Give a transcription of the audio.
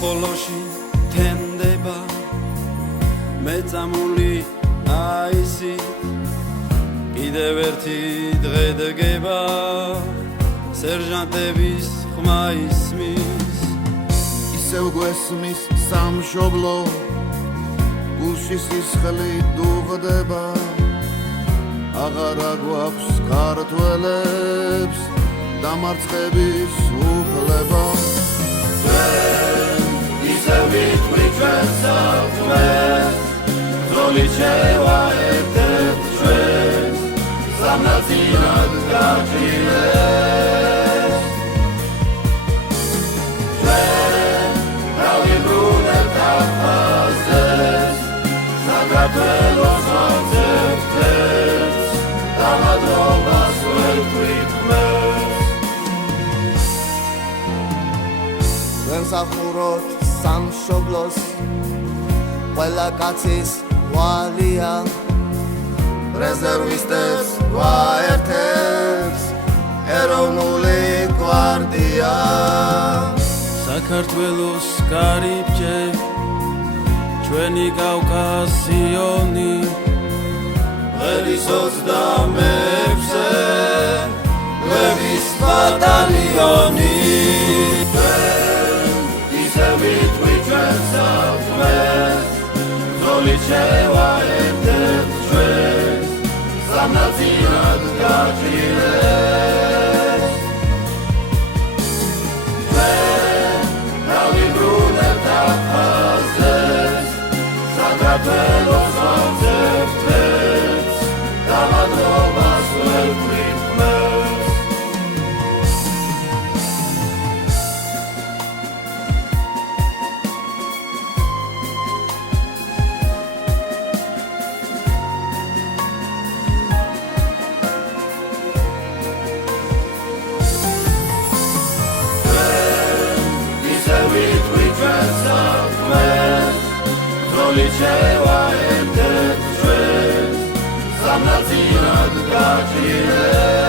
Poloshi tendeba Metamuli aisi Კიდევ ერთი დღე დგება სერჟანტების ხმა ისმის ისევ გვესმის სამშობლო გულში სისხლი დუღდება აღარ აგვაქვს ქართველებს დამარცხების უფლება ჩვენ ისევ ვიტყვით ჩვენ საქმეს ბრძოლით შევაერთებთ ჩვენს სამნაწილად გაჭირეს ჩვენ დავიბრუნებთ აფხაზეთს საქართველოს ვაძებთ ერთს დამადრობას ვერ გვიტყვეს ვემსახუროთ სამშობლოს ყველა კაცის ვალია რეზერვისტებს გვაერთებს ეროვნული გვარდია საქართველოს კარიბჭე ჩვენი კავკასიონი ღერის 26-ე ლევის ბატალიონი ჩვენ ისევ ვიტყვით ჩვენ საქმეს ბრძოლით შევაერთებთ ჩვენს სამნაწილად გაჭირეს ჩვენ დავიბრუნებთ აფხაზეთს საქართველოს ვაძებთ ერთს დამადრობას ვერ გვიტყვეს შევაერთებთ ჩვენს სამნაწილად გაჭირეს